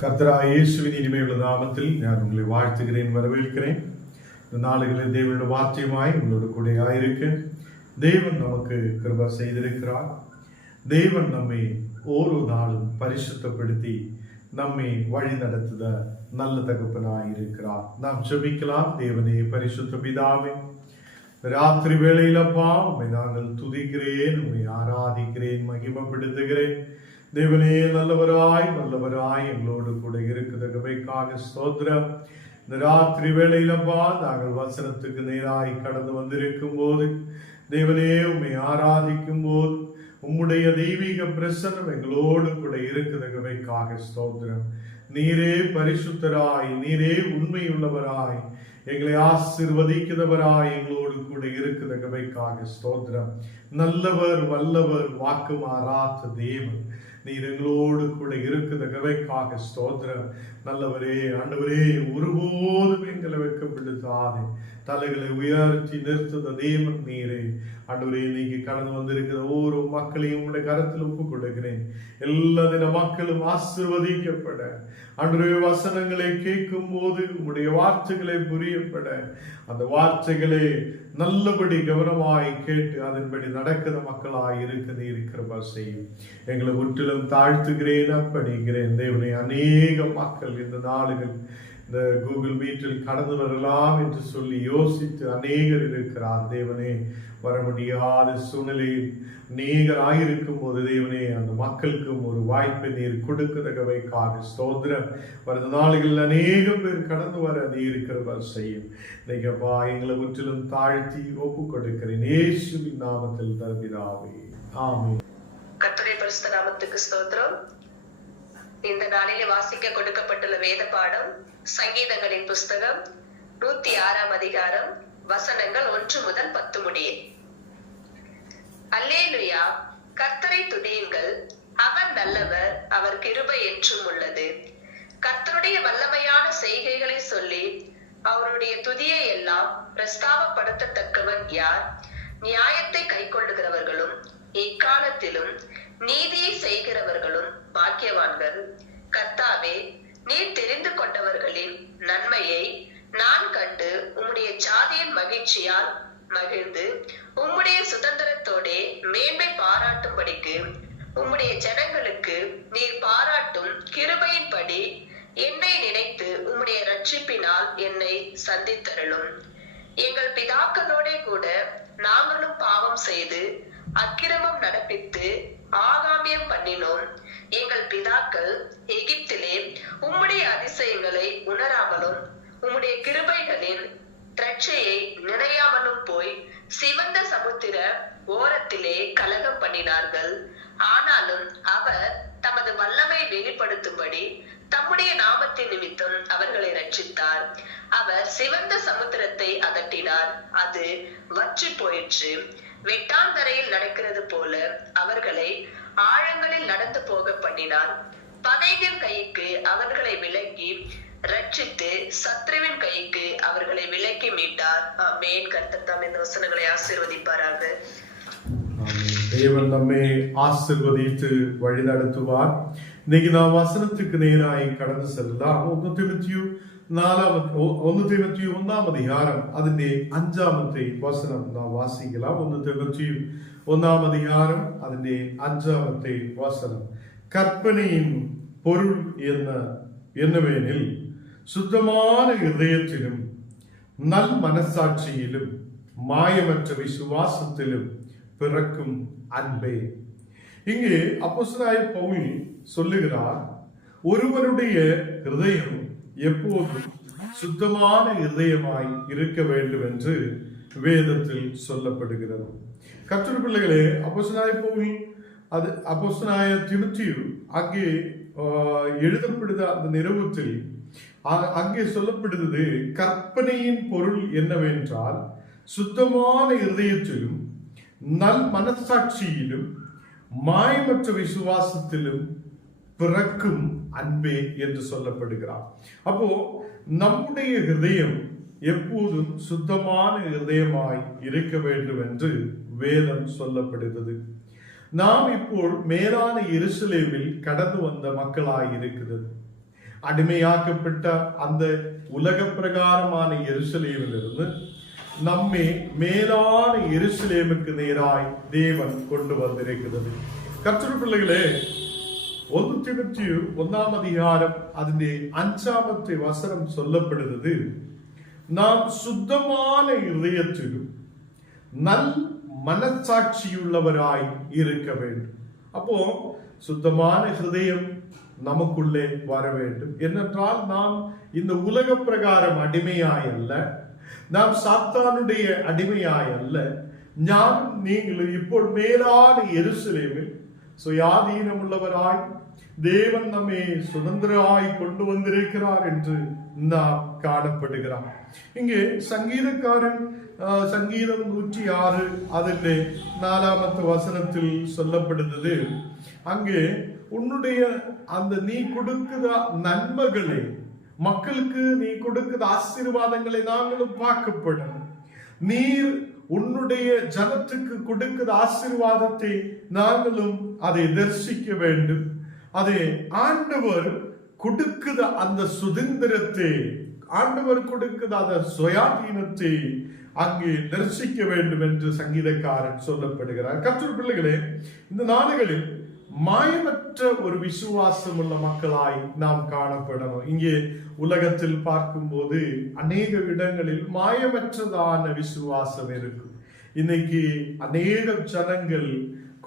கர்த்தராகிய இயேசுவின் இனிமையுள்ள நாமத்தில் நான் உங்களை வாழ்த்துகிறேன், வரவேற்கிறேன். இந்த நாளுகளில் தேவனுடைய வார்த்தையுமாய் உங்களோடு கூட ஆயிருக்க தேவன் நமக்கு கிருபை செய்திருக்கிறார். தேவன் நம்மை ஒரு நாளும் பரிசுத்தப்படுத்தி நம்மை வழி நடத்துத நல்ல தகப்பனாய் இருக்கிறார். நாம் ஜெபிக்கலாம். தேவனே, பரிசுத்த பிதாவே, ராத்திரி வேளையிலப்பா உம்மை நாங்கள் துதிக்கிறேன், உம்மை ஆராதிக்கிறேன், மகிமைப்படுத்துகிறேன். தேவனே, நல்லவராய் வல்லவராய் எங்களோடு கூட இருக்கிறதுக்காக ஸ்தோத்திரம். இந்த ராத்திரி வேளையிலப்பா நாங்கள் வசனத்துக்கு நேராய் கடந்து வந்திருக்கும் போது தேவனே, உம்மை ஆராதிக்கும் போது உம்முடைய தெய்வீக பிரசன்னம் எங்களோடு கூட இருக்கிறதுக்காக ஸ்தோத்திரம். நீரே பரிசுத்தராய், நீரே உண்மையுள்ளவராய், எங்களை ஆசீர்வதிக்கிறவராய் எங்களோடு கூட இருக்கிறதுக்காக ஸ்தோத்திரம். நல்லவர், வல்லவர், வாக்கு மாறாத தேவன் நீர் எங்களோடு கூட இருக்கிறதுக்காக ஸ்தோத்திரம். நல்லவரே, ஆண்டவரே, ஒருபோதும் எங்களை வெட்கப்படுத்தாதே, தலைகளை உயர்த்தி நிறுத்துத தேவன் நீரே. ஆண்டவரே, இன்னைக்கு கடந்து வந்திருக்கிற ஒவ்வொரு மக்களையும் உடைய கரத்தில் ஒப்புக் கொடுக்கிறேன். எல்லா தின மக்களும் ஆசீர்வதிக்கப்பட, ஆண்டவரே, வசனங்களை கேட்கும் போது உங்களுடைய வார்த்தைகளை புரியப்பட, அந்த வார்த்தைகளை நல்லபடி கவனமாய் கேட்டு அதன்படி நடக்கிற மக்களாய் இருக்க நீர் கிருபை செய்யும். எங்களை முற்றிலும் தாழ்த்துகிறேன், அர்ப்பணிக்கிறேன். தேவனே, அநேக மக்கள் இந்த நாளுகள் இந்த கூகுள் மீட்டில் கடந்து வரலாம் என்று சொல்லி யோசித்து அநேகர் இருக்கிறார். தேவனே, வர முடியாத சூழ்நிலையில் அநேகர் ஆயிருக்கும் போது தேவனே, அந்த மக்களுக்கும் ஒரு வாய்ப்பை நீர் கொடுக்கிறதுக்காக ஸ்தோத்திரம். வருந்த நாளுகளில் அநேக பேர் கடந்து வர நீர் கிருபை செய்யும். இன்னைக்கப்பா எங்களை முற்றிலும் தாழ்த்தி ஒப்புக் கொடுக்கிறேன், இயேசுவின் நாமத்தில் தருகிறாவே, ஆமென். கர்த்தருடைய பரிசுத்த நாமத்துக்கு ஸ்தோத்திரம். இந்த நாளிலே வாசிக்க கொடுக்கப்பட்டுள்ள வேத பாடம் சங்கீதங்களின் புஸ்தகம் 106ஆம் அதிகாரம், வசனங்கள் 1 முதல் 10 முடிய. அல்லேலூயா, கர்த்தரை துதியுங்கள், அவர் நல்லவர், அவர் கிருபை என்றும் உள்ளது. கர்த்தருடைய வல்லமையான செய்கைகளை சொல்லி அவருடைய துதியை எல்லாம் பிரஸ்தாபப்படுத்தத்தக்கவன் யார்? நியாயத்தை கைக்கொள்ளுகிறவர்களும் எக்காலத்திலும் நீதியை செய்கிறவர்களும் பாக்கியவான்கள். கர்த்தாவே, நீர் தெரிந்து கொண்டவர்களின் நன்மையை நான் கண்டு உம்முடைய ஜாதியின் மகிழ்ச்சியால் மகிழ்ந்து உம்முடைய சுதந்திரத்தோடே மேன்மை பாராட்டும்படிக்கு உம்முடைய ஜனங்களுக்கு நீர் பாராட்டும் கிருபையின்படி என்னை நினைத்து உம்முடைய ரட்சிப்பினால் என்னை சந்தித்தருளும். எங்கள் பிதாக்களோட கூட நாங்களும் பாவம் செய்து அக்கிரமம் நடப்பித்து ஆகாமியம் பண்ணினோம். எங்கள் பிதாக்கள் எகிப்திலே உம்முடைய அதிசயங்களை உணராமலும் உம்முடைய கிருபைகளின் திரட்சையை நினையாமலும் போய் சிவந்த சமுத்திர ஓரத்திலே கலகம் பண்ணினார்கள். ஆனாலும் அவர் தமது வல்லமை வெளிப்படுத்தும்படி தம்முடைய நாமத்தின் நிமித்தம் அவர்களை ரட்சித்தார். அவர் சிவந்த சமுத்திரத்தை அதட்டினார், அது வற்றி போயிற்று. வெட்டாந்தரையில் நடக்கிறது போல அவர்களை ஆழங்களில் நடந்து போக பண்ணினார். பகைஞன் கைக்கு அவர்களை விலக்கி ரட்சித்து சத்ருவின் கைக்கு அவர்களை விலக்கி மீட்டார். ஆமென். கர்த்தர் தாம் இந்த வசனங்களை ஆசீர்வதிப்பாராக. தேவன் நம்மை ஆசீர்வதித்து வழி நடத்துவார். இன்னைக்கு நாம் வசனத்துக்கு நேராய் கடந்து செல்லலாம். 1 தீமோத்தேயு 1ஆம் அதிகாரம் അതിന്റെ 5ാമത്തെ വചനം നാം വാസിக்கலாம். 1 தீமோத்தேயு 1ஆம் அதிகாரம் അതിന്റെ 5ാമത്തെ വചനം. கற்பனையின் பொருள் என்னவெனில் சுத்தமான இதயத்திலும் நல் மனசாட்சியிலும் மாயமற்ற விசுவாசத்திலும் பிறக்கும் அன்பே. இங்கே அப்போஸ்தலனாகிய பவுல் சொல்லுகிறார், ஒருவனுடைய ஹிருதயம் எப்போதும் சுத்தமான இதயமாய் இருக்க வேண்டும் என்று வேதத்தில் சொல்லப்படுகிறது. கர்த்தருடைய பிள்ளைகளே, அப்போஸ்தலனாகிய பவுல் அப்போஸ்தலனாகிய தீமோத்தேயு அங்கே எழுதப்படுத அந்த நிருபத்தில் அங்கே சொல்லப்படுகிறது, கற்பனையின் பொருள் என்னவென்றால் சுத்தமான இதயத்திலும் நல் மனசாட்சியிலும் மாயமற்ற விசுவாசத்திலும் பிறக்கும் அன்பே என்று சொல்லப்படுகிறார். அப்போ நம்முடைய ஹிருதயம் எப்போதும் சுத்தமான ஹிருதயமாய் இருக்க வேண்டும் என்று வேதம் சொல்லப்படுகிறது. நாம் இப்போ மேலான எருசலேமில் கடந்து வந்த மக்களாய் இருக்கிறது. அடிமையாக்கப்பட்ட அந்த உலக பிரகாரமான எருசலேமிலிருந்து நம்மை மேலான எருசலேமுக்கு நேராய் தேவன் கொண்டு வந்திருக்கிறது. கர்த்தருடைய பிள்ளைகளே, 1 தீமோத்தேயு 1 அதிகாரம் അതിന്റെ 5 വചനം சொல்லப்படுகிறது, நாம் சுத்தமான இதயத்திலும் நல் மனசாட்சியுள்ளவராய் இருக்க வேண்டும். அப்போ சுத்தமான ஹிருதயம் நமக்குள்ளே வர வேண்டும். என்னென்றால் நாம் இந்த உலக பிரகாரம் அடிமையாய் அல்ல, நாம் சாத்தானுடைய அடிமையாய் அல்ல, ஞானம் நீங்களும் இப்போ மேலான எருசலேமில் சுயாதீனம் உள்ளவராய் தேவன் நம்மை சுதந்திரமாய் கொண்டு வந்திருக்கிறார் என்று நாம் காணப்படுகிறார். இங்கே சங்கீதக்காரன் சங்கீதம் 106 அதிலே 4வது வசனத்தில் சொல்லப்படுகிறது, அங்கே உன்னுடைய அந்த நீ கொடுக்கிற நன்மைகளை, மக்களுக்கு நீ கொடுக்கிற ஆசீர்வாதங்களை நாங்களும் பார்க்கப்படும். நீர் உன்னுடைய ஜனத்துக்கு கொடுக்கிற ஆசீர்வாதத்தை நாங்களும் அதை தரிசிக்க வேண்டும். அதை ஆண்டவர் கொடுக்கிற அந்த சுதந்திரத்தை, ஆண்டவர் கொடுக்கிற அந்த சுயாதீனத்தை அங்கே தரிசிக்க வேண்டும் என்று சங்கீதக்காரன் சொல்லப்படுகிறார். கர்த்தருடைய பிள்ளைகளே, இந்த நாடுகளில் மாயமற்ற ஒரு விசுவாசம் உள்ள மக்களாய் நாம் காணப்படணும். இங்கே உலகத்தில் பார்க்கும்போது அநேக இடங்களில் மாயமற்றதான விசுவாசம் இருக்கும். இன்னைக்கு அநேக ஜனங்கள்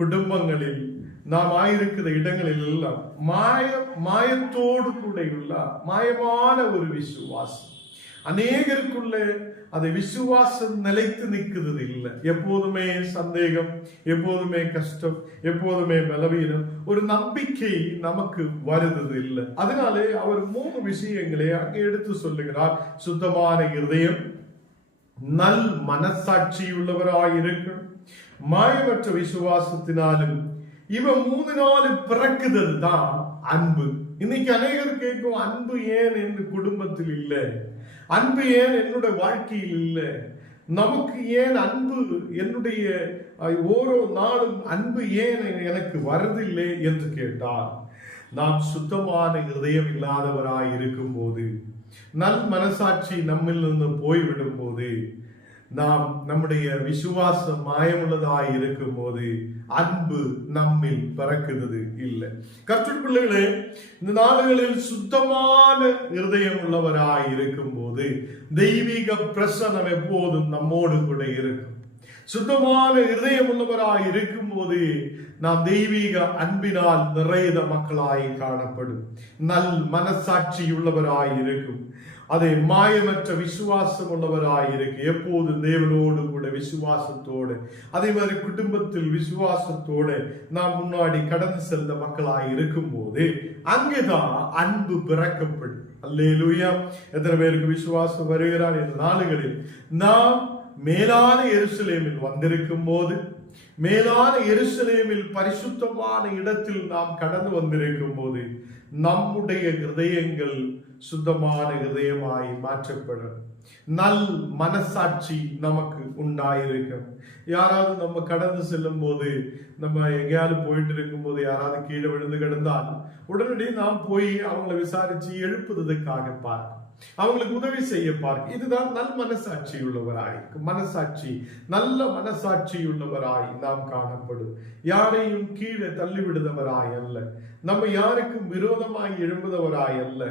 குடும்பங்களில் நாம் ஆயிருக்கிற இடங்களில் எல்லாம் மாயத்தோடு கூட உள்ள மாயமான ஒரு விசுவாசம் அநேகருக்குள்ள அதை விசுவாசம் நிலைத்து நிற்கிறது இல்லை. எப்போதுமே சந்தேகம், எப்போதுமே கஷ்டம், எப்போதுமே பலவீனம், ஒரு நம்பிக்கை நமக்கு வருவது இல்லை. அதனாலே அவர் 3 விஷயங்களை அங்கே எடுத்து சொல்லுகிறார். சுத்தமான இருதயம், நல் மனசாட்சியுள்ளவராயிருக்கும், மாயமற்ற விசுவாசத்தினாலும் இவ 3 பிறக்குதல் தான் அன்பு. இன்னைக்கு அநேகர் கேட்கும், அன்பு ஏன் என்று குடும்பத்தில் இல்லை, அன்பு ஏன் என்னுடைய வாழ்க்கையில் இல்லை, நமக்கு ஏன் அன்பு என்னுடைய ஓரோ நாளும் அன்பு ஏன் எனக்கு வருதில்லை என்று கேட்டால், நாம் சுத்தமான இதயம் இல்லாதவராய் இருக்கும் போது, நல் மனசாட்சி நம்மிலிருந்து போய்விடும் போது, நாம் நம்முடைய விசுவாசம் மாயமுள்ளதாய் இருக்கும் போது அன்பு நம்மில் பிறக்குது இல்லை. கர்த்தருடைய பிள்ளைகளே, இந்த நாடுகளில் சுத்தமான இருதயம் உள்ளவராய் இருக்கும் போது தெய்வீக பிரசன்னம் எப்போதும் நம்மோடு கூட இருக்கும். சுத்தமான இருதயம் உள்ளவராய் இருக்கும் போது நாம் தெய்வீக அன்பினால் நிறைந்த மக்களாய் காணப்படும். நல் மனசாட்சி உள்ளவராய் இருக்கும். அதை மாயமற்ற விசுவாசம் உள்ளவராய் இருக்கு. எப்போது தேவனோடு கூட விசுவாசத்தோடு, அதே மாதிரி குடும்பத்தில் விசுவாசத்தோடு நாம் முன்னாடி கடந்து செல்ல மக்களாய் இருக்கும் போது அங்கேதான் அன்பு பிறக்கப்படும். அல்லேலூயா. எத்தனை பேருக்கு விசுவாசம் வருகிறார்? இந்த நாளுகளில் நாம் மேலான எருசலேமில் வந்திருக்கும் போது, மேலான எருசலேமில் பரிசுத்தமான இடத்தில் நாம் கடந்து வந்திருக்கும் போது நம்முடைய இதயங்கள் சுத்தமான இதயமாய் மாற்றப்படும். நல் மனசாட்சி நமக்கு உண்டாயிருக்கும். யாராவது நம்ம கடந்து செல்லும் போது, நம்ம எங்கேயாவது போயிட்டு இருக்கும் போது யாராவது கீழே விழுந்து கிடந்தால் உடனடி நாம் போய் அவங்களை விசாரிச்சு எழுப்புறதுக்காக பார்க்க, அவங்களுக்கு உதவி செய்ய பார்க்க. இதுதான் நல் மனசாட்சி உள்ளவராய், மனசாட்சி நல்ல மனசாட்சி உள்ளவராய் நாம் காணப்படும். யாரையும் கீழே தள்ளிவிடுதவராய் அல்ல, நம்ம யாருக்கும் விரோதமாய் எழும்புதவராய் அல்ல.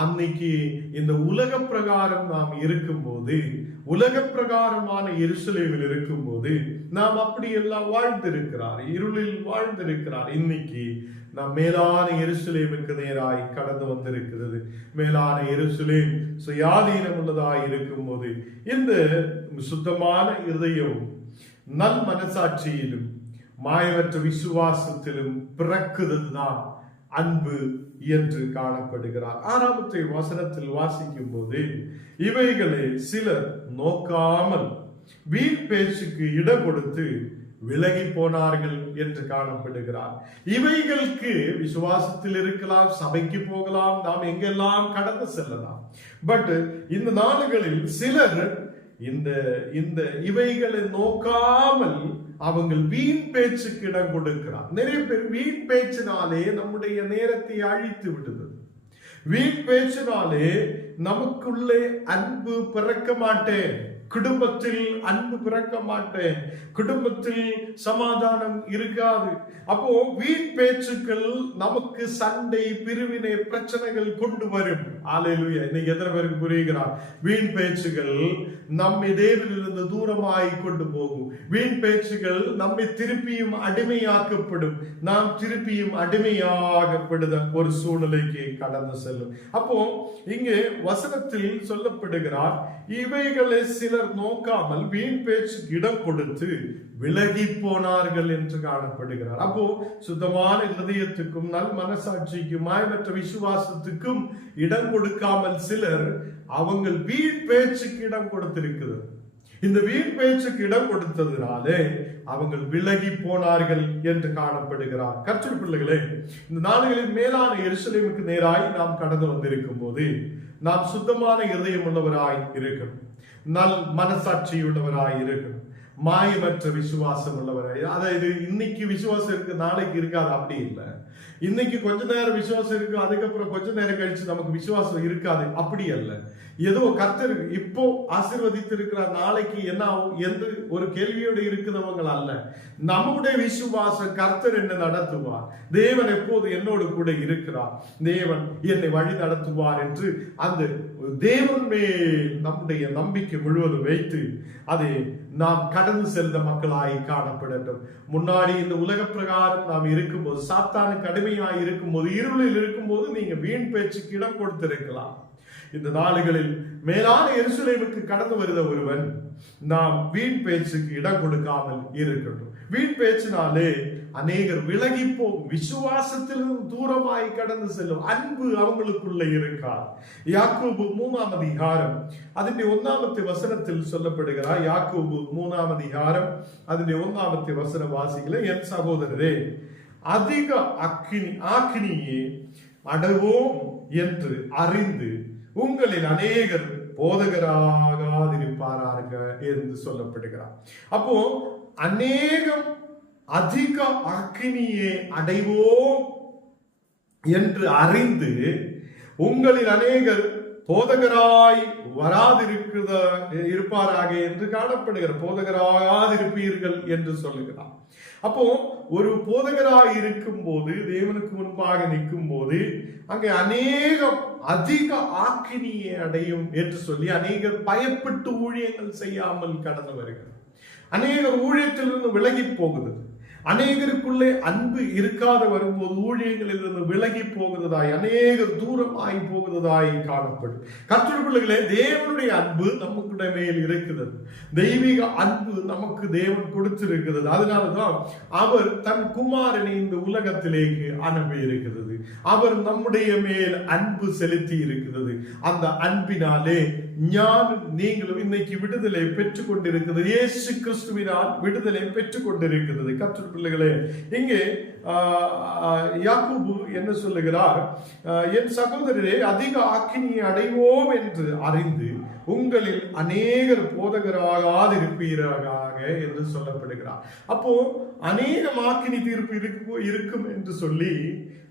அன்னைக்கு இந்த உலக பிரகாரம் நாம் இருக்கும் போது, உலக பிரகாரமான எருசலேமில் இருக்கும் போது நாம் அப்படி எல்லாம் வாழ்ந்திருக்கிறார், இருளில் வாழ்ந்திருக்கிறார். இன்னைக்கு நாம் மேலான எருசலேமுக்கு நேராய் கடந்து வந்திருக்கிறது. மேலான எருசலேம் சுயாதீனம் உள்ளதாய் இருக்கும் போது இந்த சுத்தமான இருதயம் நல் மனசாட்சியிலும் மாயமற்ற விசுவாசத்திலும் பிறக்குதுதான் அன்பு என்று காணப்படுகிறார். 6வது வசனத்தில் வாசிக்கும் போது, இவைகளை சிலர் நோக்காமல் வீண் பேச்சுக்கு இடம் கொடுத்து விலகி போனார்கள் என்று காணப்படுகிறார். இவைகளுக்கு விசுவாசத்தில் இருக்கலாம், சபைக்கு போகலாம், நாம் எங்கெல்லாம் கடந்து செல்லலாம். பட் இந்த நாடுகளில் சிலர் இந்த இவைகளை நோக்காமல் அவங்க வீண் பேச்சுக்கு இடம் கொடுக்கிறார். நிறைய பேர் வீண் பேச்சினாலே நம்முடைய நேரத்தை அழித்து விடுது. வீண் பேச்சினாலே நமக்குள்ளே அன்பு பிறக்க மாட்டேன், குடும்பத்தில் அன்பு பிறக்க மாட்டேன், குடும்பத்தில் சமாதானம் இருக்காது. அப்போ வீண் பேச்சுக்கள் நமக்கு சண்டை, பிரிவினை, பிரச்சனைகள் கொண்டு வரும். அல்லேலூயா. இன்னைக்கு எத்தனை பேருக்கு புரிகிறார்? வீண் பேச்சுகள் நம்மை தேவனிலிருந்து தூரமாய் கொண்டு போகும். வீண் பேச்சுகள் நம்மை திருப்பியும் அடிமையாக்கப்படும். நாம் திருப்பியும் அடிமையாகப்படுத ஒரு சூழ்நிலைக்கு கடந்து செல்லும். அப்போ இங்கே வசனத்தில் சொல்லப்படுகிறார், இவைகளை சிலர் நோக்காமல் வீண் பேச்சுக்கு இடம் கொடுத்து விலகி போனார்கள் என்று காணப்படுகிறார். அப்போ சுத்தமான இதயத்துக்கும் நல் மனசாட்சிக்கும் மாயமற்ற விசுவாசத்துக்கும் இடம் கொடுக்காமல் சிலர் அவங்க வீண் பேச்சுக்கு இடம் கொடுத்திருக்கிறது. இந்த வீண் பேச்சுக்கு இடம் கொடுத்ததுனாலே அவங்க விலகி போனார்கள் என்று காணப்படுகிறார். கர்த்தர் பிள்ளைகளே, இந்த நாடுகளின் மேலான எருசலேமுக்கு நேராய் நாம் கடந்து வந்திருக்கும் போது நாம் சுத்தமான இதயம் உள்ளவராய் இருக்கணும், நல் மனசாட்சி உள்ளவராய் இருக்கணும், மாயமற்ற விசுவாசம் உள்ளவராய். அதாவது இன்னைக்கு விசுவாசம் இருக்கு, நாளைக்கு இருக்காது, அப்படி இல்லை. இன்னைக்கு கொஞ்ச நேரம் விசுவாசம் இருக்கு, அதுக்கப்புறம் கொஞ்ச நேரம் கழிச்சு நமக்கு விசுவாசம் இருக்காது, அப்படி அல்ல. ஏதோ கர்த்தர் இப்போ ஆசீர்வதித்து இருக்கிறார், நாளைக்கு என்ன ஆகும் என்று ஒரு கேள்வியோடு இருக்கிறவங்க அல்ல. நம்முடைய விசுவாசம் கர்த்தர் என்ன நடத்துவார், தேவன் எப்போது என்னோடு கூட இருக்கிறார், தேவன் என்னை வழி நடத்துவார் என்று அந்த தேவன் மேல் நம்முடைய நம்பிக்கை முழுவதும் வைத்து அதை நாம் கடந்து செல்த மக்களாய் காணப்படட்டும். முன்னாடி இந்த உலக பிரகாரம் நாம் இருக்கும்போது, சாத்தானுக்கு அடிமையாய் இருக்கும்போது, இருளில் இருக்கும்போது நீங்க வீண் பேச்சுக்கு இடம் கொடுத்திருக்கலாம். இந்த நாடுகளில் மேலான எருசலேமுக்கு கடந்து வருத ஒருவன் நாம் வீண் பேச்சுக்கு இடம் கொடுக்காமல் இருக்கட்டும். வீண் பேச்சினாலே அநேகர் விலகி போகும், விசுவாசத்திலிருந்து தூரமாய் கடந்து செல்லும், அன்பு அவங்களுக்குள்ள இருக்கார். யாக்கோபு 3ஆம் அதிகாரம் அதனுடைய 1ஆம் வசனத்தில் சொல்லப்படுகிறார். யாக்கோபு 3ஆம் அதிகாரம் அதனுடைய 1ஆம் வசன வாசிக்கல, என் சகோதரரே, அதிக ஆக்கினியே அடைவோம் என்று அறிந்து உங்களில் அநேகர் போதகராகாதிருப்பாராக என்று சொல்லப்படுகிறார். அப்போ அநேகம் அதிக அக்கினியை அடைவோம் என்று அறிந்து உங்களில் அநேகர் போதகராய் இருப்பாராக என்று காணப்படுகிற, போதகராகாதிருப்பீர்கள் என்று சொல்லுகிறார். அப்போ ஒரு போதகராய் இருக்கும் போது, தேவனுக்கு முன்பாக நிற்கும் போது, அங்கே அநேகம் அதிக ஆக்கினியை அடையும் என்று சொல்லி அநேகர் பயப்பட்டு ஊழியங்கள் செய்யாமல் கடந்து வருகிறது. அநேகர் ஊழியத்திலிருந்து விலகி போகுது. அநேகருக்குள்ளே அன்பு இருக்காத வரும்போது ஊழியங்களிலிருந்து விலகி போகிறதாய், அநேகர் தூரமாய் போகிறதாய் காணப்படும். கர்த்தருடைய பிள்ளைகளே, தேவனுடைய அன்பு நமக்கு மேல் இருக்கிறது. தெய்வீக அன்பு நமக்கு தேவன் கொடுத்திருக்கிறது. அதனாலதான் அவர் தன் குமாரனை இந்த உலகத்திலேக்கு அனுப்பி இருக்கிறது. அவர் நம்முடைய மேல் அன்பு செலுத்தி இருக்கிறது. அந்த அன்பினாலே ஞானும் நீங்களும் இன்னைக்கு விடுதலை பெற்றுக் கொண்டிருக்கிறது. இயேசு கிறிஸ்துவினால் விடுதலை பெற்றுக் கொண்டிருக்கிறது. கர்த்தருடைய பிள்ளைகளே, இங்கே யாக்கோபு என்ன சொல்லுகிறார்? என் சகோதரரே, அதிக ஆக்கினியை அடைவோம் என்று அறிந்து உங்களில் அநேகர் போதகராகாதிருப்பீராக என்று சொல்லப்படுகிறார். அப்போ அநேக ஆக்கினி தீர்ப்பு இருக்கும் என்று சொல்லி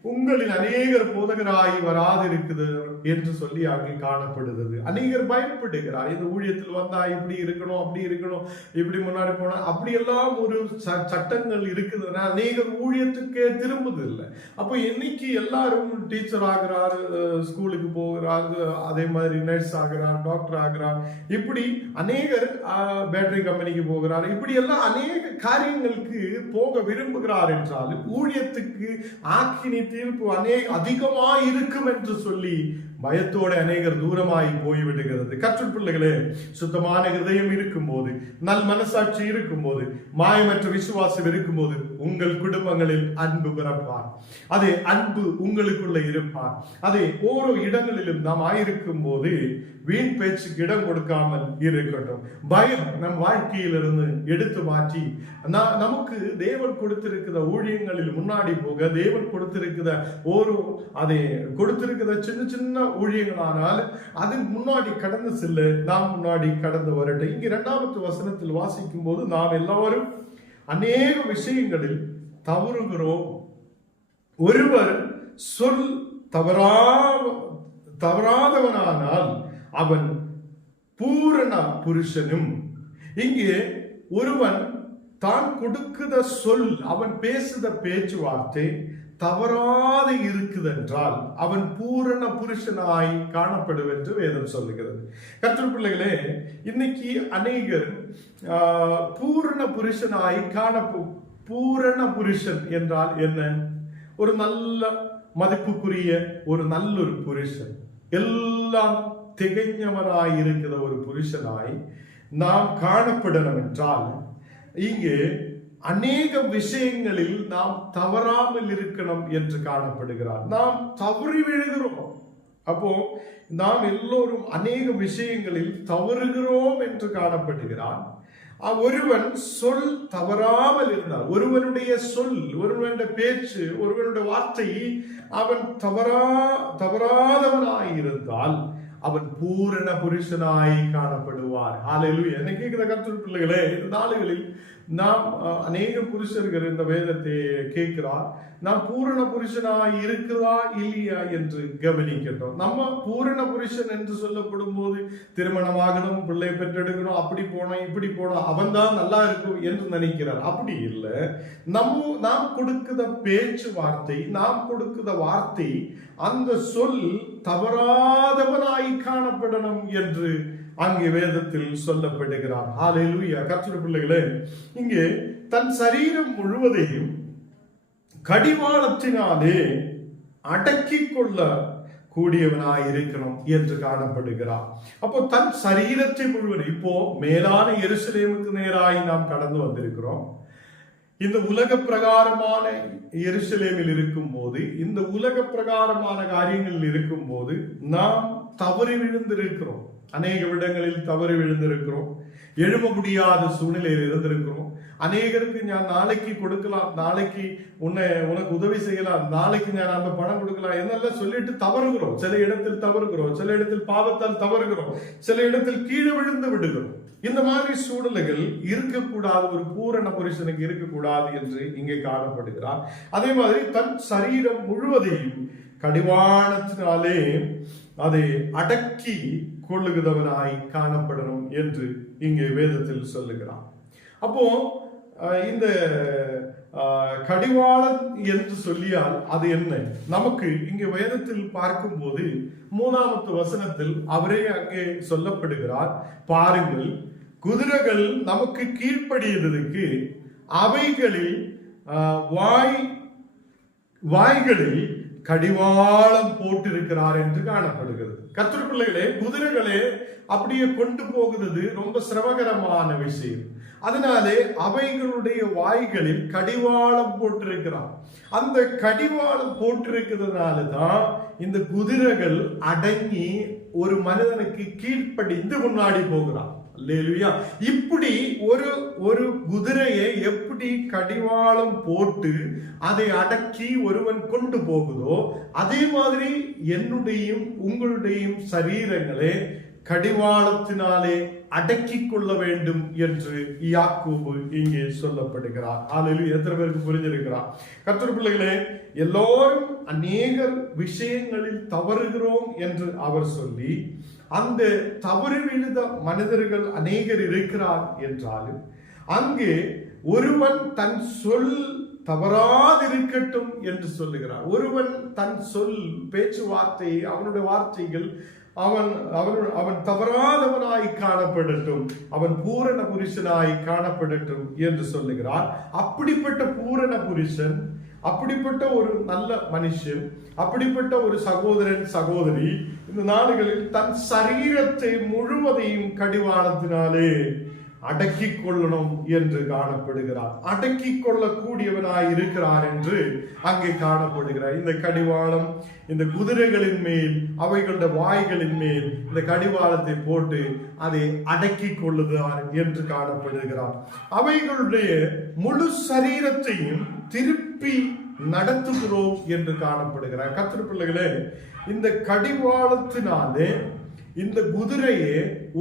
உங்களில் அநேகர் போதகராய் வராதிருக்குது என்று சொல்லி அங்கே காணப்படுகிறது. அநேகர் பயப்படுகிறார். இந்த ஊழியத்தில் வந்தா இப்படி இருக்கணும், அப்படி இருக்கணும், இப்படி முன்னாடி போனா அப்படி எல்லாம் ஒரு சட்டங்கள் இருக்குதுன்னா அநேகர் ஊழியத்துக்கே திரும்புது இல்லை. அப்போ இன்னைக்கு எல்லாரும் டீச்சர் ஆகிறார், ஸ்கூலுக்கு போகிறார், அதே மாதிரி நர்ஸ் ஆகிறார், டாக்டர் ஆகிறார், இப்படி அநேகர் பேட்டரி கம்பெனிக்கு போகிறார், இப்படி எல்லாம் அநேக காரியங்களுக்கு போக விரும்புகிறார். என்றாலும் ஊழியத்துக்கு ஆக்கினி தீர்ப்பு அதிகமாய் இருக்கும் என்று சொல்லி பயத்தோடு அநேகர் தூரமாய் போய்விடுகிறது. கர்த்தருடைய பிள்ளைகளே, சுத்தமான இதயம் இருக்கும் போது, நல் மனசாட்சி இருக்கும் போது, மாயமற்ற விசுவாசம் இருக்கும் போது உங்கள் குடும்பங்களில் அன்பு பிறப்பார். அதே அன்பு உங்களுக்குள்ள இருப்பார். அதே ஓரோ இடங்களிலும் நாம் ஆயிருக்கும் போது வீண் பேச்சுக்கு இடம் கொடுக்காமல் இருக்கட்டும். பயம் நம் வாழ்க்கையிலிருந்து எடுத்து மாற்றி நமக்கு தேவன் கொடுத்திருக்கிற ஊழியங்களில் முன்னாடி போக, தேவன் கொடுத்திருக்கிற அதை கொடுத்திருக்கிற சின்ன சின்ன ஊழியங்களானால் அதில் முன்னாடி கடந்து செல்ல நாம் முன்னாடி கடந்து வரட்டும். இங்கு 2ஆம் வசனத்தில் வாசிக்கும் போது நாம் எல்லாரும் அநேக விஷயங்களில் தவறுகிறோம், ஒருவர் சொல் தவறாதவனானால் அவன் பூரண புருஷனும். இங்கே ஒருவன் தான் கொடுக்குத சொல், அவன் பேசுத பேச்சுவார்த்தை தவறாது இருக்குதென்றால் அவன் பூரண புருஷனாய் காணப்படும் என்று வேதம் சொல்லுகிறது. கர்த்தர் பிள்ளைகளே, இன்னைக்கு அநேகர் பூரண புருஷனாய் பூரண புருஷன் என்றால் என்ன? ஒரு நல்ல மதிப்புக்குரிய ஒரு நல்ல ஒரு புருஷன், எல்லாம் திகஞ்சவனாய் இருக்கிற ஒரு புருஷனாய் நாம் காணப்படணும் என்றால் இங்கே அநேக விஷயங்களில் நாம் தவறாமல் இருக்கணும் என்று காணப்படுகிறார். நாம் தவறி விழுகிறோம். அப்போ நாம் எல்லோரும் அநேக விஷயங்களில் தவறுகிறோம் என்று காணப்படுகிறார். ஒருவன் சொல் தவறாமல் இருந்தார், ஒருவனுடைய சொல், ஒருவனுடைய பேச்சு, ஒருவனுடைய வார்த்தை அவன் தவறாதவனாய் இருந்தால் அவன் பூரண புருஷனாய் காணப்படுவார். ஹல்லேலூயா. என்ன கேட்கிற கர்த்தர் பிள்ளைகளே, இந்த நாளுகளில் நாம் அநேக புருஷர்கள் இந்த வேதத்தை கேட்கிறார். நாம் பூரண புருஷனாய் இருக்கிறதா இல்லையா என்று கவனிக்கின்றோம். நம்ம பூரண புருஷன் என்று சொல்லப்படும் போது திருமணமாகணும், பிள்ளை பெற்றெடுக்கணும், அப்படி போனோம் இப்படி போனோம், அவன் தான் நல்லா இருக்கும் என்று நினைக்கிறார். அப்படி இல்லை. நாம் கொடுக்கிற பேச்சு வார்த்தை, நாம் கொடுக்கிற வார்த்தை, அந்த சொல் தவறாதவனாய் காணப்படணும் என்று அங்கே வேதத்தில் சொல்லப்படுகிறார். ஹல்லேலூயா. கர்த்தருடைய பிள்ளைகளே, இங்கே தன் சரீரம் முழுவதையும் கடிவாளத்தினாலே அடக்கிக் கொள்ள கூடியவனாய் இருக்கணும் என்று காணப்படுகிறார். அப்போ தன் சரீரத்தை முழுவதும், இப்போ மேலான எருசலேமுக்கு நேராய் நாம் கடந்து வந்திருக்கிறோம். இந்த உலக பிரகாரமான எருசலேமில் இருக்கும் போது, இந்த உலக பிரகாரமான காரியங்களில் இருக்கும் போது நாம் தவறி விழுந்திருக்கிறோம். அநேக இடங்களில் தவறி விழுந்திருக்கிறோம். எழும முடியாத சூழ்நிலையில் இருந்திருக்கிறோம். அநேகருக்கு நான் நாளைக்கு கொடுக்கலாம், நாளைக்கு உனக்கு உதவி செய்யலாம், நாளைக்கு நான் அந்த பணம் கொடுக்கலாம் என்னெல்லாம் சொல்லிட்டு தவறுகிறோம். சில இடத்தில் தவறுகிறோம், சில இடத்தில் பாவத்தால் தவறுகிறோம், சில இடத்தில் கீழே விழுந்து விடுகிறோம். இந்த மாதிரி சூழ்நிலைகள் இருக்கக்கூடாது, ஒரு பூரண புருஷனுக்கு இருக்கக்கூடாது என்று இங்கே காணப்படுகிறார். அதே மாதிரி தன் சரீரம் முழுவதையும் கடிவாளத்தினாலே அதை அடக்கி கொள்ளுகிறவனாய் காணப்படணும் என்று இங்கே வேதத்தில் சொல்லுகிறார். அப்போ இந்த கடிவாளம் என்று சொல்லியால் அது என்ன? நமக்கு இங்கே வேதத்தில் பார்க்கும்போது 3வது வசனத்தில் அவரே அங்கே சொல்லப்படுகிறார். பாருங்கள், குதிரைகள் நமக்கு கீழ்ப்படியதற்கு அவைகளில் வாய்களில் கடிவாளம் போட்டிருக்கிறார் என்று காணப்படுகிறது. கர்த்தர் பிள்ளைகளே, குதிரைகளே அப்படியே கொண்டு போகிறது ரொம்ப சிரமகரமான விஷயம். அதனாலே அவைகளுடைய வாய்களில் கடிவாளம் போட்டிருக்கிறார். அந்த கடிவாளம் போட்டிருக்கிறதுனால தான் இந்த குதிரைகள் அடங்கி ஒரு மனிதனுக்கு கீழ்ப்படிந்து முன்னாடி போகிறான். அல்லேலூயா. இப்படி ஒரு குதிரையை எப்படி கடிவாளம் போட்டு அதை அடக்கி ஒருவன் கொண்டு போகுதோ, அதே மாதிரி என்னுடையும் உங்களுடையும் சரீரங்களே கடிவாளத்தினாலே அடக்கிக் கொள்ள வேண்டும் என்று யாக்கோபு இங்கே சொல்லப்படுகிறார். ஹல்லேலூயா. எத்தனை பேருக்கு புரிஞ்சிருக்கிறார்? கர்த்தர் பிள்ளைகளே, எல்லோரும் அநேக விஷயங்களில் தவறுகிறோம் என்று அவர் சொல்லி, அந்த தவறு விழுத மனிதர்கள் அநேகர் இருக்கிறார் என்றாலும் அங்கே ஒருவன் தன் சொல் தவறாதிருக்கட்டும் என்று சொல்லுகிறார். ஒருவன் தன் சொல், பேச்சுவார்த்தை, அவனுடைய வார்த்தைகள் அவன் தவறாதவனாய் காணப்படட்டும், அவன் பூரண புருஷனாய் காணப்படட்டும் என்று சொல்லுகிறார். அப்படிப்பட்ட பூரண புருஷன், அப்படிப்பட்ட ஒரு நல்ல மனுஷன், அப்படிப்பட்ட ஒரு சகோதரன் சகோதரி இந்த நாடுகளில் தன் சரீரத்தை முழுவதையும் கடிவாளத்தினாலே அடக்கிக் கொள்ளணும் என்று காணப்படுகிறார். அடக்கிக் கொள்ளக்கூடியவனாய் இருக்கிறார் என்று அங்கே காணப்படுகிறார். இந்த கடிவாளம் இந்த குதிரைகளின் மேல், அவைகளுடைய வாய்களின் மேல் இந்த கடிவாளத்தை போட்டு அதை அடக்கிக் கொள்ளுகிறார் என்று காணப்படுகிறார். அவைகளுடைய முழு சரீரத்தையும் திருப்பி நடத்துகிறோம் என்று காணப்படுகிறார். கர்த்தர் பிள்ளைகளே, இந்த கடிவாளத்தினாலே இந்த குதிரையே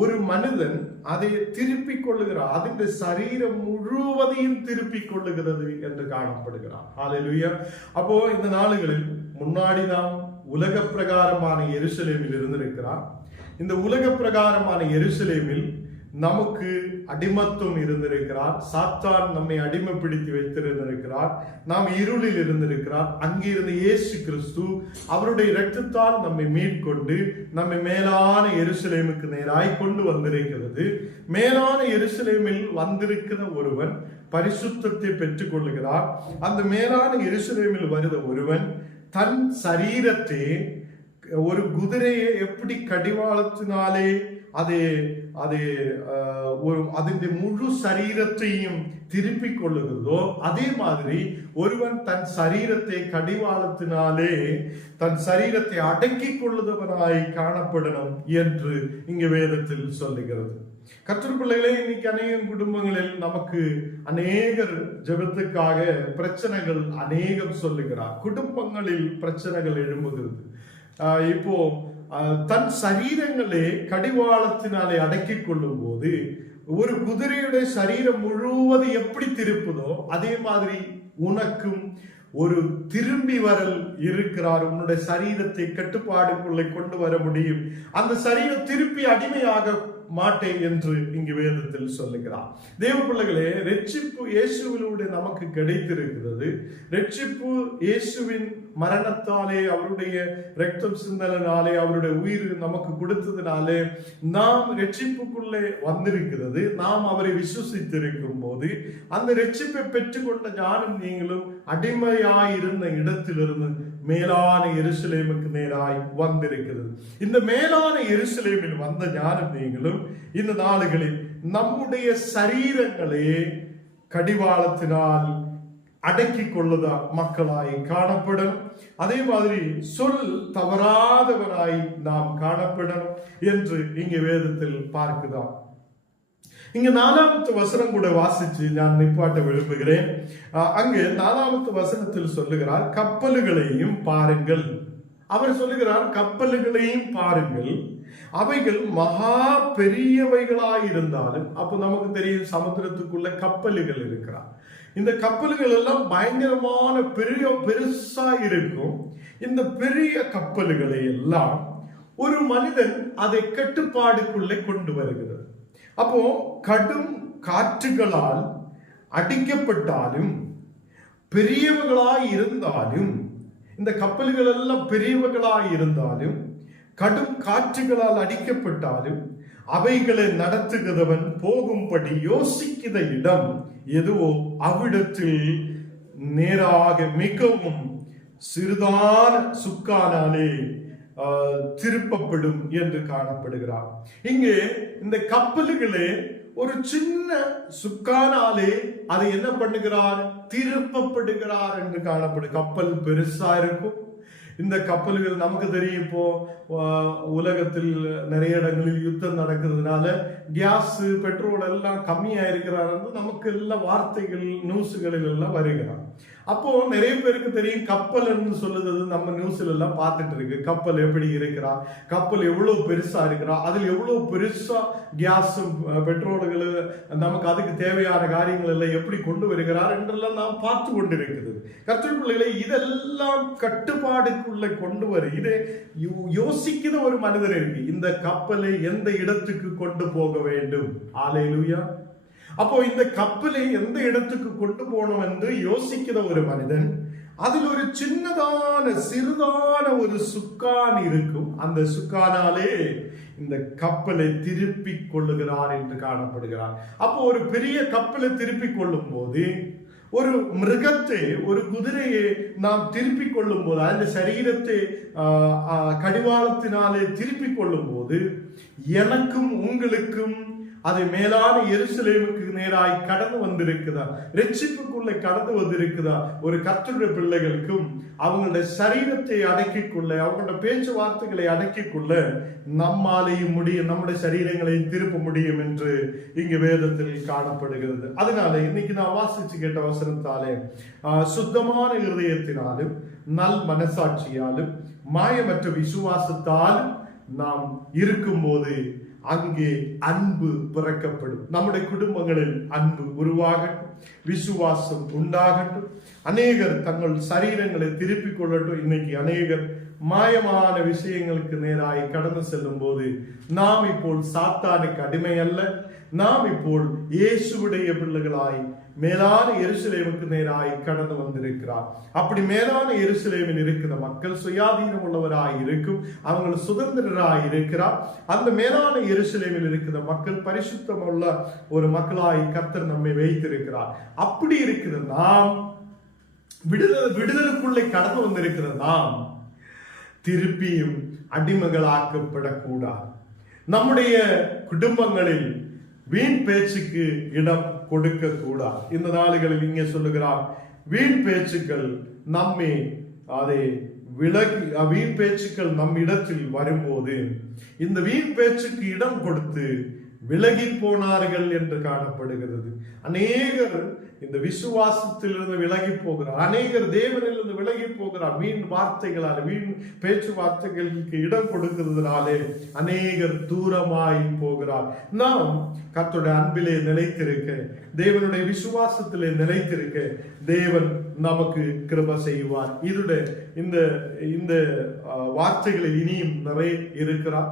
ஒரு மனிதன் அதை திருப்பிக் கொள்ளுகிறார், அதிന്റെ சரீரம் முழுவதையும் திருப்பிக் கொள்ளுகிறது என்று காணப்படுகிறார். ஹல்லேலூயா. அப்போ இந்த நாளுகளில் முன்னாடி நாம் உலக பிரகாரமான எருசலேமில் இருந்திருக்கிறார். இந்த உலக பிரகாரமான எருசலேமில் நமக்கு அடிமத்துவம் இருந்திருக்கிறார். சாத்தான் நம்மை அடிமைப்படுத்தி வைத்திருந்திருக்கிறார். நாம் இருளில் இருந்திருக்கிறார். அங்கிருந்து இயேசு கிறிஸ்து அவருடைய இரத்தத்தால் நம்மை மீட்கொண்டு நம்மை மேலான எருசலேமுக்கு நேராய் கொண்டு வந்திருக்கிறது. மேலான எருசலேமில் வந்திருக்கிற ஒருவன் பரிசுத்தத்தை பெற்றுக் கொள்ளுகிறார். அந்த மேலான எருசலேமில் வருகிற ஒருவன் தன் சரீரத்தை ஒரு குதிரையை எப்படி கடிவாளத்தினாலே അതിന്റെ முழு சரீரத்தையும் திருப்பிக் கொள்ளுகிறதோ அதே மாதிரி ஒருவன் தன் சரீரத்தை கடிவாளத்தினாலே தன் சரீரத்தை அடக்கிக் கொள்ளுதவனாய் காணப்படணும் என்று இங்கு வேதத்தில் சொல்லுகிறது. கர்த்தர் பிள்ளைகளே, இன்னைக்கு அநேக குடும்பங்களில் நமக்கு அநேகர் ஜெபத்துக்காக பிரச்சனைகள் அநேகம் சொல்லுகிறார். குடும்பங்களில் பிரச்சனைகள் எழும்புகிறது. இப்போ தன் சரீரங்களே கடிவாளத்தினாலே அடக்கிக் கொள்ளும் போது ஒரு குதிரையுடைய சரீரம் முழுவதும் எப்படி திருப்புதோ அதே மாதிரி உனக்கும் ஒரு திரும்பி வரல் இருக்கிறார். உன்னுடைய சரீரத்தை கட்டுப்பாடுக்குள்ளே கொண்டு வர முடியும். அந்த சரீரம் திருப்பி அடிமையாக மாட்டேன் என்று இங்கு வேதத்தில் சொல்லுகிறார். தேவ பிள்ளைகளே, ரட்சிப்பு இயேசுவிலூടെ நமக்கு கிடைத்திருக்கிறது. ரட்சிப்பு இயேசுவின் மரணத்தாலே, அவருடைய ரத்தம் சிந்தனாலே, அவருடைய உயிர் நமக்கு கொடுத்ததினாலே நாம் ரட்சிப்புக்குள்ளே வந்திருக்கிறது. நாம் அவரை விசுவசித்திருக்கும் போது அந்த ரட்சிப்பை பெற்றுக்கொண்ட ஞானம் நீங்களும் அடிமையாயிருந்த இடத்திலிருந்து மேலான எருசலேமுக்கு நேராய் வந்திருக்கிறது. இந்த மேலான எருசலேமில் வந்த ஞானம் நீங்களும் இந்த நாடுகளில் நம்முடைய சரீரங்களே கடிவாளத்தினால் அடக்கிக் கொள்ளுதா மக்களாய் காணப்படணும். அதே மாதிரி சொல் தவறாதவராய் நாம் காணப்படணும் என்று இங்கு வேதத்தில் பார்க்குதான். இங்க 4வது வசனம் கூட வாசிச்சு நான் நிப்பாட்ட விரும்புகிறேன். அங்கு 4வது வசனத்தில் சொல்லுகிறார், கப்பல்களையும் பாருங்கள். அவர் சொல்லுகிறார், கப்பல்களையும் பாருங்கள், அவைகள் மகா பெரியவைகளாயிருந்தாலும். அப்ப நமக்கு தெரியும் சமுத்திரத்துக்குள்ள கப்பல்கள் இருக்கிறார். இந்த கப்பல்கள் எல்லாம் பயங்கரமான பெருசா இருக்கும். இந்த பெரிய கப்பல்களை எல்லாம் ஒரு மனிதன் அதை கட்டுப்பாடுக்குள்ளே கொண்டு வருகிறது. அப்போ கடும் காற்றுகளால் அடிக்கப்பட்டாலும் பெரியவர்களாய் இருந்தாலும், இந்த கப்பல்கள் எல்லாம் பெரியவர்களாய் இருந்தாலும் கடும் காற்றுகளால் அடிக்கப்பட்டாலும் அவைகளை நடத்துகிறவன் போகும்படி யோசிக்கிற இடம் எதுவோ அவ்விடத்தில் நேராக மிகவும் சிறிதான சுக்கானாலே திருப்பப்படும் என்று காணப்படுகிறார். இங்கே இந்த கப்பல்களே ஒரு சின்ன சுக்கானாலே அதை என்ன பண்ணுகிறார், திருப்பப்படுகிறார் என்று காணப்படும். கப்பல் பெருசா இருக்கும். இந்த கப்பல்கள் நமக்கு தெரியும், இப்போ உலகத்தில் நிறைய இடங்களில் யுத்தம் நடக்கிறதுனால கேஸ் பெட்ரோல் எல்லாம் கம்மியா இருக்கிறார் நமக்கு எல்லாம் வார்த்தைகள் நியூஸ்களில் எல்லாம் வருகிறார். அப்போ நிறைய பேருக்கு தெரியும் கப்பல் சொல்லுறது நம்ம நியூஸ்ல எல்லாம் பார்த்துட்டு இருக்கு. கப்பல் எப்படி இருக்கிறா, கப்பல் எவ்வளவு பெருசா இருக்கிறா, அதில் எவ்வளவு பெருசா கேஸ் பெட்ரோல்கள் நமக்கு அதுக்கு தேவையான காரியங்கள் எல்லாம் எப்படி கொண்டு வருகிறார் என்றெல்லாம் நாம் பார்த்து கொண்டிருக்கிறது. கர்த்தர் பிள்ளைகளை, இதெல்லாம் கட்டுப்பாடுக்குள்ள கொண்டு வர இதை யோசிக்கிற ஒரு மனிதர் இருக்கு. இந்த கப்பலை எந்த இடத்துக்கு கொண்டு போக வேண்டும்? அல்லேலூயா. அப்போ இந்த கப்பலை எந்த இடத்துக்கு கொண்டு போனோம் என்று யோசிக்கிற ஒரு மனிதன், அதில் ஒரு சிறிதான ஒரு சுக்கான் இருக்கும். அந்த சுக்கானாலே இந்த கப்பலை திருப்பிக் கொள்ளுகிறார் என்று காணப்படுகிறார். அப்போ ஒரு பெரிய கப்பலை திருப்பிக் கொள்ளும் போது, ஒரு மிருகத்தை, ஒரு குதிரையை நாம் திருப்பிக் கொள்ளும் போது, அந்த சரீரத்தை கடிவாளத்தினாலே திருப்பிக் கொள்ளும் போது எனக்கும் உங்களுக்கும் அதை மேலான எருசலேமுக்கு நேராய் கடந்து வந்திருக்குதா, ரட்சிப்புக்குள்ளே கடந்து வந்திருக்குதா. ஒரு கர்த்தருடைய பிள்ளைகளுக்கும் அவங்களுடைய சரீரத்தை அடக்கிக்கொள்ள, அவங்களோட பேச்சுவார்த்தைகளை அடக்கிக்கொள்ள நம்மாலேயும் முடியும், நம்முடைய சரீரங்களையும் திருப்ப முடியும் என்று இங்கு வேதத்தில் காணப்படுகிறது. அதனால இன்னைக்கு நான் வாசிச்சு கேட்ட வசனத்தாலே சுத்தமான இருதயத்தினாலும் நல் மனசாட்சியாலும் மாயமற்ற விசுவாசத்தாலும் நாம் இருக்கும்போது அங்கே அன்பு பிறக்கப்படும். நம்முடைய குடும்பங்களில் அன்பு உருவாகட்டும், விசுவாசம் உண்டாகட்டும். அநேகர் தங்கள் சரீரங்களை திருப்பிக் கொள்ளட்டும். இன்னைக்கு அநேகர் மாயமான விஷயங்களுக்கு நேராய் கடந்து செல்லும் போது நாம் இப்போ சாத்தானுக்கு அடிமை அல்ல, நாம் இப்போ இயேசுவுடைய பிள்ளைகளாய் மேலான எருசலேமுக்கு நேராய் கடந்து வந்திருக்கிறார். அப்படி மேலான எருசலேமில் இருக்கிற மக்கள் சுயாதீனம் உள்ளவராய் இருக்கும், அவங்க சுதந்திரராய் இருக்கிறார். அந்த மேலான எருசலேமில் இருக்கிற மக்கள் பரிசுத்தம் உள்ள ஒரு மக்களாய் கர்த்தர் நம்மை வைத்திருக்கிறார். அப்படி இருக்கிற நாம் விடுதலுக்குள்ளே கடந்து வந்திருக்கிற நாம் திருப்பியும் அடிமைகளாக்கப்படக்கூடாது. நம்முடைய குடும்பங்களில் வீண் பேச்சுக்கு இடம் கொடுக்க கூடாது. இந்த நாளுகளில் இங்கே சொல்லுகிறார், வீண் பேச்சுக்கள் நம்மை அதை விலகி, வீண் பேச்சுக்கள் நம் இடத்தில் வரும்போது இந்த வீண் பேச்சுக்கு இடம் கொடுத்து விலகி போனார்கள் என்று காணப்படுகிறது. அநேகர் இந்த விசுவாசத்திலிருந்து விலகி போகிறார், அநேகர் தேவனிலிருந்து விலகி போகிறார். வீண் வார்த்தைகளால், வீண் பேச்சுவார்த்தைகளுக்கு இடம் கொடுக்கிறதுனாலே அநேகர் தூரமாய் போகிறார். நாம் கர்த்தருடைய அன்பிலே நிலைத்திருக்க, தேவனுடைய விசுவாசத்திலே நிலைத்திருக்க தேவன் நமக்கு கிருபை செய்வார். இந்த வார்த்தைகளில் இனியும் நிறைய இருக்கிறார்.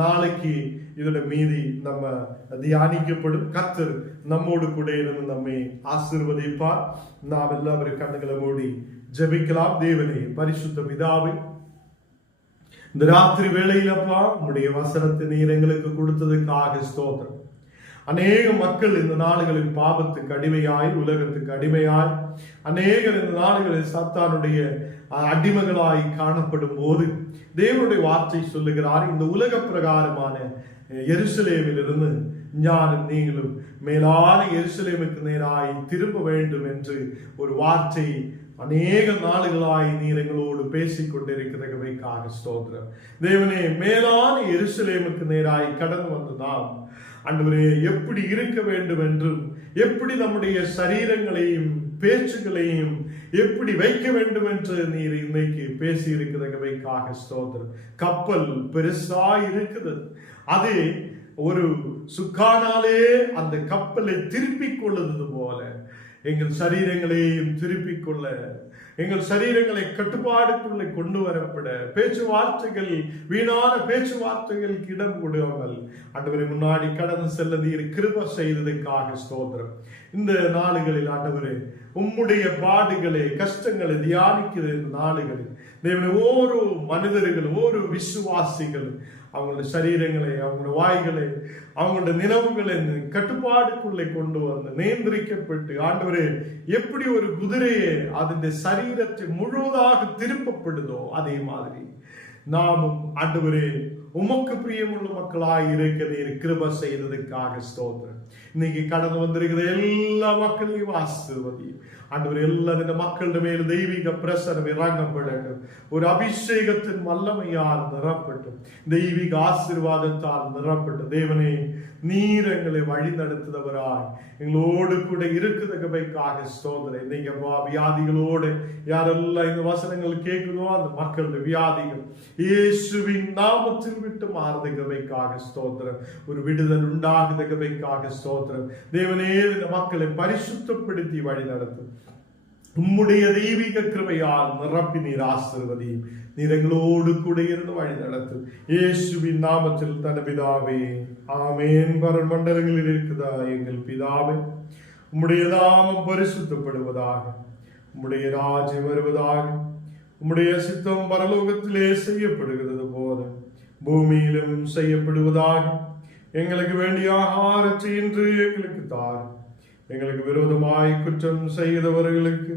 நாளைக்கு இதோட மீதி நம்ம தியானிக்கப்படும். கர்த்தர் நம்மோடு கூட இருந்து நம்மை ஆசீர்வதிப்பார். நாம் எல்லாரும் கண்ணுகளை மூடி ஜெபிக்கலாம். தேவனே, பரிசுத்த பிதாவே, இந்த ராத்திரி வேளையிலப்பா உம்முடைய வசனத்தை நீர் எங்களுக்கு கொடுத்ததுக்காக ஸ்தோத்திரம். அநேக மக்கள் இந்த நாடுகளில் பாவத்துக்கு அடிமையாய், உலகத்துக்கு அடிமையாய், அநேகர் இந்த நாடுகளில் சாத்தானுடைய அடிமைகளாய் காணப்படும் போது தேவனுடைய வார்த்தை சொல்லுகிறார், இந்த உலக பிரகாரமான எருசலேமில் இருந்து ஞானம் நீங்களும் மேலான எருசலேமுக்கு நேராய் திரும்ப வேண்டும் என்று ஒரு வார்த்தை அநேக நாளுகளாய் நீர் எங்களோடு பேசிக் கொண்டிருக்கிறவைக்காக ஸ்தோத்திரம். தேவனே, மேலான எருசலேமுக்கு நேராய் கடந்து வந்து நாம் ஆண்டவரே எப்படி இருக்க வேண்டும் என்றும், எப்படி நம்முடைய சரீரங்களையும் பேச்சுகளையும் எப்படி வைக்க வேண்டும் என்று நீர் இன்னைக்கு பேசி இருக்கிறவைக்காக ஸ்தோத்திரம். கப்பல் பெருசாய் இருக்குது, அது ஒரு சுக்கானாலே அந்த கப்பலை திருப்பிக் கொள்ளுவது போல எங்கள் சரீரங்களையும் திருப்பிக் கொள்ள, எங்கள் சரீரங்களை கட்டுப்பாடுக்குள்ளே கொண்டு வரப்பட, பேச்சுவார்த்தைகள், வீணான பேச்சுவார்த்தைகளுக்கு இடம் கொடுங்கள் ஆண்டவரை முன்னாடி கடந்து செல்ல நீர் கிருபை செய்ததுக்காக ஸ்தோத்திரம். இந்த நாளுகளில் ஆண்டவரே உம்முடைய பாடுகளை, கஷ்டங்களை தியானிக்கிற இந்த நாளுகளில் தேவனே, ஒவ்வொரு மனிதர்களும், ஒவ்வொரு விசுவாசிகளும் அவங்களுடைய சரீரங்களை, அவங்களுடைய வாய்களை, அவங்களுடைய நினைவுகளை கட்டுப்பாடுக்குள்ளே கொண்டு வந்து நியந்திரிக்கப்பட்டு ஆண்டவரே, எப்படி ஒரு குதிரையை அதனுடைய சரீரத்தை முழுவதாக திருப்பப்படுதோ அதே மாதிரி நாமும் ஆண்டவரே உமக்கு பிரியமுள்ள மக்களாய் இருக்க நீர் கிருபை செய்ததுக்காக ஸ்தோத்திரம். இன்னைக்கு கடந்து வந்திருக்கிற எல்லா மக்களையும் ஆசீர்வதியும் ஆண்டவரே. எல்லா மக்களுடைய மேல் தெய்வீக பிரசனம் இறங்கப்படட்டும், ஒரு அபிஷேகத்தின் வல்லமையால் நிரப்பட்டும், தெய்வீக ஆசீர்வாதத்தால் நிரப்பட்டும். தேவனே, நீர் எங்களை வழி நடத்துதவராய் எங்களோடு கூட இருக்குதவைக்காக ஸ்தோத்திரம். இன்னைக்கு வியாதிகளோடு யாரெல்லாம் இந்த வசனங்கள் கேட்குதோ அந்த மக்களுடைய வியாதிகள் இயேசுவின் நாமத்தில் விட்டு மாறுதவைக்காக ஸ்தோத்திரம். ஒரு விடுதல் உண்டாகுதவைக்காக ஸ்தோத்திரம். தேவனே, இந்த மக்களை பரிசுத்தப்படுத்தி வழி நடத்தும். உம்முடைய தெய்வீக கிருபையால் நிரப்பி நீர் ஆசீர்வதியும். நீர் எங்களோடு கூட இருந்து வழி நடத்தும். இயேசுவின் நாமத்தில் தன் பிதாவே, ஆமென். பரமண்டலங்களில் இருக்குதா எங்கள் பிதாவே, உம்முடைய நாமம் பரிசுத்தப்படுவதாக, உம்முடைய ராஜ்யம் வருவதாக, உம்முடைய சித்தம் பரலோகத்திலே செய்யப்படுகிறது போல பூமியிலும் செய்யப்படுவதாக. எங்களுக்கு வேண்டிய ஆகாரத்தை இன்று எங்களுக்கு தாரும். எங்களுக்கு விரோதமாய் குற்றம் செய்தவர்களுக்கு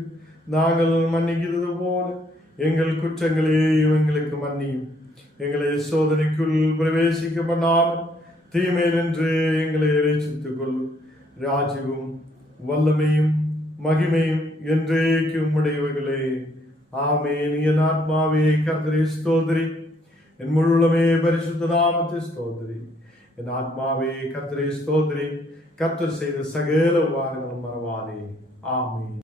நாங்கள் மன்னிக்கிறது போல எங்கள் குற்றங்களையும் எங்களுக்கு மன்னியும். எங்களை சோதனைக்குள் பிரவேசிக்க பண்ணாமல் தீமையில் என்று எங்களை இறைச்சித்துக் கொள்ளும். ராஜ்யமும் வல்லமையும் மகிமையும் என்றேக்கு உம்முடையவைகளே, ஆமென். என் ஆத்மாவே கர்த்தரை ஸ்தோத்திரி, என் முழுமே பரிசுத்த நாமத்தை ஸ்தோத்திரி. என் ஆத்மாவே கர்த்தரை ஸ்தோத்திரி, கர்த்தர் செய்த சகல உபகாரங்களும் மறவாதே. ஆமென்.